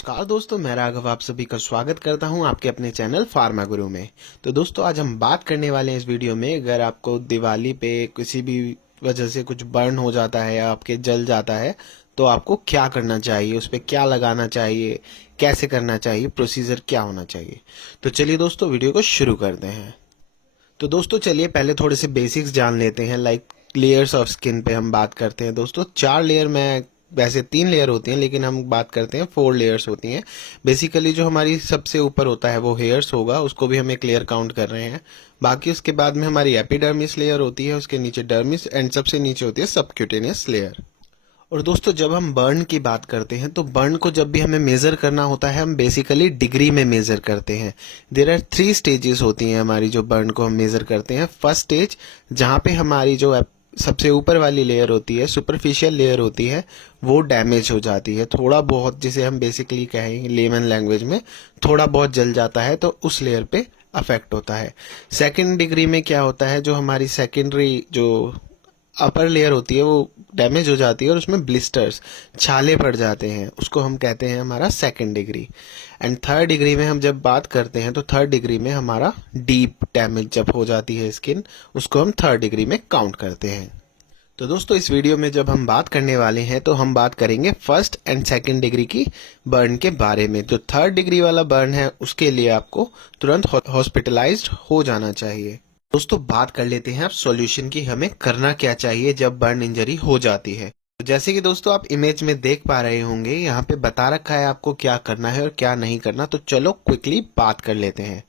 नमस्कार दोस्तों, मैं राघव आप सभी का स्वागत करता हूं आपके अपने चैनल फार्मा गुरु में। तो दोस्तों आज हम बात करने वाले हैं इस वीडियो में, अगर आपको दिवाली पे किसी भी वजह से कुछ बर्न हो जाता है या आपके जल जाता है तो आपको क्या करना चाहिए, उस पर क्या लगाना चाहिए, कैसे करना चाहिए, प्रोसीजर क्या होना चाहिए। तो चलिए दोस्तों वीडियो को शुरू करते हैं। तो दोस्तों चलिए पहले थोड़े से बेसिक्स जान लेते हैं, लाइक लेयर्स ऑफ स्किन पे हम बात करते हैं। दोस्तों 4 लेयर में, वैसे 3 लेयर होती हैं लेकिन हम बात करते हैं 4 लेयर्स होती हैं। बेसिकली जो हमारी सबसे ऊपर होता है वो हेयर्स होगा, उसको भी हम एक लेयर काउंट कर रहे हैं। बाकी उसके बाद में हमारी एपिडर्मिस लेयर होती है, उसके नीचे डर्मिस एंड सबसे नीचे होती है सबक्यूटेनियस लेयर। और दोस्तों जब हम बर्न की बात करते हैं तो बर्न को जब भी हमें मेजर करना होता है हम बेसिकली डिग्री में मेजर करते हैं। देयर आर 3 स्टेजेस होती हैं हमारी जो बर्न को हम मेजर करते हैं। फर्स्ट स्टेज जहां पे हमारी जो सबसे ऊपर वाली लेयर होती है, सुपरफिशियल लेयर होती है, वो डैमेज हो जाती है थोड़ा बहुत, जिसे हम बेसिकली कहेंगे लेमन लैंग्वेज में थोड़ा बहुत जल जाता है, तो उस लेयर पे अफेक्ट होता है। सेकेंड डिग्री में क्या होता है, जो हमारी सेकेंडरी जो अपर लेयर होती है वो डैमेज हो जाती है और उसमें ब्लिस्टर्स, छाले पड़ जाते हैं, उसको हम कहते हैं हमारा second degree. And third degree में हम जब बात करते हैं तो थर्ड डिग्री में हमारा डीप डैमेज जब हो जाती है स्किन, उसको हम थर्ड डिग्री में काउंट करते हैं। तो दोस्तों इस वीडियो में जब हम बात करने वाले हैं तो हम बात करेंगे फर्स्ट एंड सेकंड डिग्री की बर्न के बारे में। जो थर्ड डिग्री वाला बर्न है उसके लिए आपको तुरंत हॉस्पिटलाइज्ड हो जाना चाहिए। दोस्तों बात कर लेते हैं अब सॉल्यूशन की, हमें करना क्या चाहिए जब बर्न इंजरी हो जाती है। तो जैसे कि दोस्तों आप इमेज में देख पा रहे होंगे, यहाँ पे बता रखा है आपको क्या करना है और क्या नहीं करना। तो चलो क्विकली बात कर लेते हैं।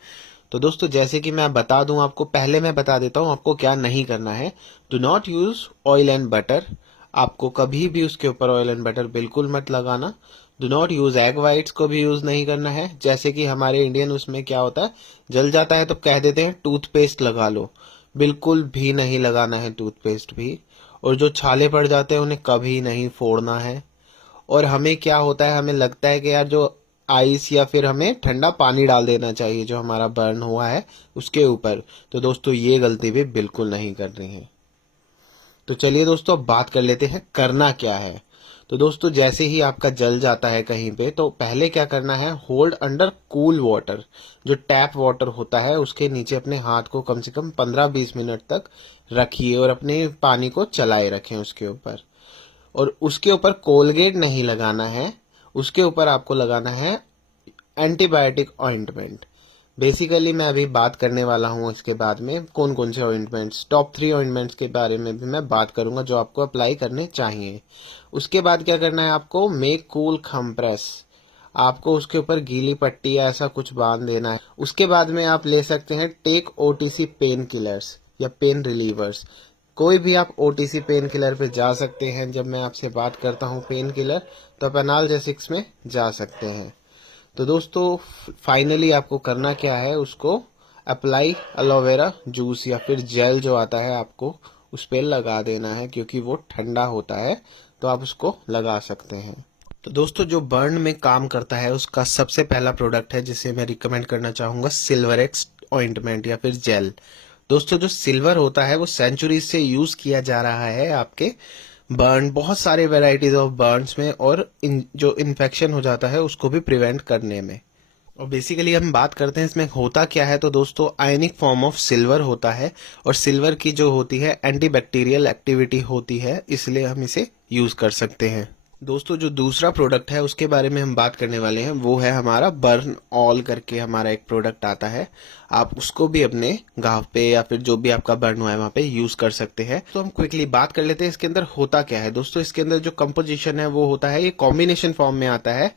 तो दोस्तों जैसे कि मैं बता दूं आपको, पहले मैं बता देता हूं आपको क्या नहीं करना है। Do not use oil and butter, आपको कभी भी उसके ऊपर ऑयल एंड बटर बिल्कुल मत लगाना। Do not use egg whites को भी यूज नहीं करना है। जैसे कि हमारे इंडियन उसमें क्या होता है, जल जाता है तो कह देते हैं टूथपेस्ट लगा लो, बिल्कुल भी नहीं लगाना है टूथपेस्ट भी। और जो छाले पड़ जाते हैं उन्हें कभी नहीं फोड़ना है। और हमें क्या होता है, हमें लगता है कि यार जो आइस या फिर हमें ठंडा पानी डाल देना चाहिए जो हमारा बर्न हुआ है उसके ऊपर। तो दोस्तों ये गलती भी बिल्कुल नहीं करनी है। तो चलिए दोस्तों अब बात कर लेते हैं करना क्या है। तो दोस्तों जैसे ही आपका जल जाता है कहीं पे, तो पहले क्या करना है, होल्ड अंडर कूल वाटर, जो टैप वाटर होता है उसके नीचे अपने हाथ को कम से कम 15-20 मिनट तक रखिए और अपने पानी को चलाए रखें उसके ऊपर। और उसके ऊपर कोलगेट नहीं लगाना है, उसके ऊपर आपको लगाना है एंटीबायोटिक ऑइंटमेंट। बेसिकली मैं अभी बात करने वाला हूँ इसके बाद में कौन कौन से ऑइंटमेंट्स, टॉप 3 ऑइंटमेंट्स के बारे में भी मैं बात करूंगा जो आपको अप्लाई करने चाहिए। उसके बाद क्या करना है आपको, मेक कूल कंप्रेस, आपको उसके ऊपर गीली पट्टी या ऐसा कुछ बांध देना है। उसके बाद में आप ले सकते हैं टेक ओटीसी पेन किलर्स या पेन रिलीवर्स। कोई भी आप ओटीसी पेन किलर पे जा सकते हैं। जब मैं आपसे बात करता हूँ पेन किलर, तो आप एनाल्जेसिक्स में जा सकते हैं। तो दोस्तों फाइनली आपको करना क्या है, उसको अप्लाई एलोवेरा जूस या फिर जेल जो आता है आपको उस पर लगा देना है, क्योंकि वो ठंडा होता है तो आप उसको लगा सकते हैं। तो दोस्तों जो बर्न में काम करता है उसका सबसे पहला प्रोडक्ट है जिसे मैं रिकमेंड करना चाहूंगा, सिल्वरेक्स ऑइंटमेंट या फिर जेल। दोस्तों जो सिल्वर होता है वो सेंचुरीज से यूज किया जा रहा है आपके बर्न, बहुत सारे वेराइटीज ऑफ बर्न्स में, और जो इन्फेक्शन हो जाता है उसको भी प्रिवेंट करने में। और बेसिकली हम बात करते हैं इसमें होता क्या है, तो दोस्तों आयनिक फॉर्म ऑफ सिल्वर होता है और सिल्वर की जो होती है एंटीबैक्टीरियल एक्टिविटी होती है, इसलिए हम इसे यूज कर सकते हैं। दोस्तों जो दूसरा प्रोडक्ट है उसके बारे में हम बात करने वाले हैं, वो है हमारा बर्न ऑल करके हमारा एक प्रोडक्ट आता है। आप उसको भी अपने घाव पे या फिर जो भी आपका बर्न हुआ है वहां पे यूज कर सकते हैं। तो हम क्विकली बात कर लेते हैं इसके अंदर होता क्या है। दोस्तों इसके अंदर जो कंपोजिशन है वो होता है, ये कॉम्बिनेशन फॉर्म में आता है,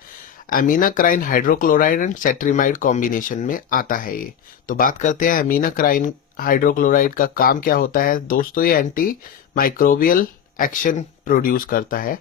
अमीनाक्राइन हाइड्रोक्लोराइड एंड सेट्रीमाइड कॉम्बिनेशन में आता है ये। तो बात करते हैं अमीनाक्राइन हाइड्रोक्लोराइड का काम क्या होता है। दोस्तों ये एंटी माइक्रोबियल एक्शन प्रोड्यूस करता है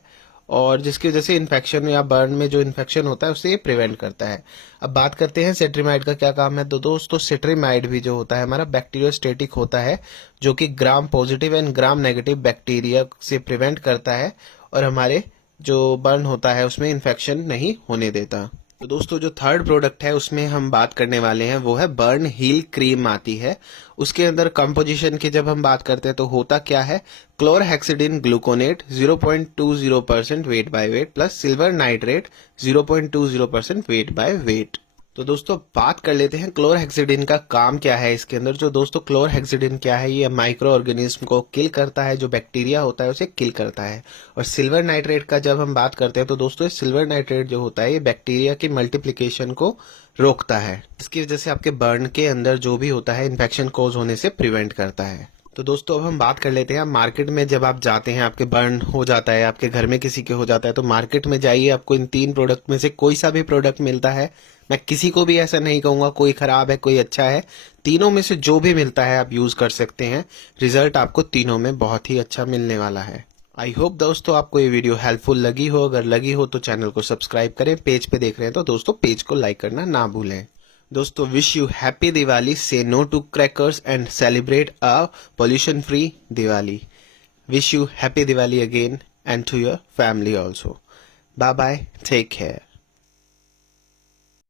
और जिसकी वजह से इन्फेक्शन या बर्न में जो इन्फेक्शन होता है उसे ये प्रिवेंट करता है। अब बात करते हैं सेट्रीमाइड का क्या काम है। तो दोस्तों सेट्रीमाइड भी जो होता है हमारा बैक्टीरियोस्टेटिक होता है, जो कि gram positive and gram negative bacteria से प्रिवेंट करता है और हमारे जो बर्न होता है उसमें इन्फेक्शन नहीं होने देता। तो दोस्तों जो थर्ड प्रोडक्ट है उसमें हम बात करने वाले हैं वो है बर्न हील क्रीम आती है। उसके अंदर कंपोजिशन की जब हम बात करते हैं तो होता क्या है, chlorhexidine gluconate 0.20% weight by weight plus silver nitrate 0.20% weight by weight. तो दोस्तों बात कर लेते हैं क्लोरहेक्सिडिन का काम क्या है इसके अंदर। जो दोस्तों क्लोरहेक्सिडिन क्या है, ये माइक्रो ऑर्गेनिज्म को किल करता है, जो बैक्टीरिया होता है उसे किल करता है। और सिल्वर नाइट्रेट का जब हम बात करते हैं तो दोस्तों सिल्वर नाइट्रेट जो होता है ये बैक्टीरिया की मल्टीप्लिकेशन को रोकता है। इसकी वजह से आपके बर्न के अंदर जो भी होता है इन्फेक्शन कोज होने से प्रिवेंट करता है। तो दोस्तों अब हम बात कर लेते हैं, मार्केट में जब आप जाते हैं, आपके बर्न हो जाता है, आपके घर में किसी के हो जाता है, तो मार्केट में जाइए, आपको इन 3 प्रोडक्ट में से कोई सा भी प्रोडक्ट मिलता है, मैं किसी को भी ऐसा नहीं कहूंगा कोई खराब है कोई अच्छा है, तीनों में से जो भी मिलता है आप यूज कर सकते हैं। रिजल्ट आपको तीनों में बहुत ही अच्छा मिलने वाला है। आई होप दोस्तों आपको ये वीडियो हेल्पफुल लगी हो। अगर लगी हो तो चैनल को सब्सक्राइब करें, पेज पे देख रहे हैं तो दोस्तों पेज को लाइक करना ना भूलें। दोस्तों wish you happy Diwali, say no to crackers and celebrate a pollution free Diwali. Wish you happy Diwali again and to your family also. Bye bye, take care.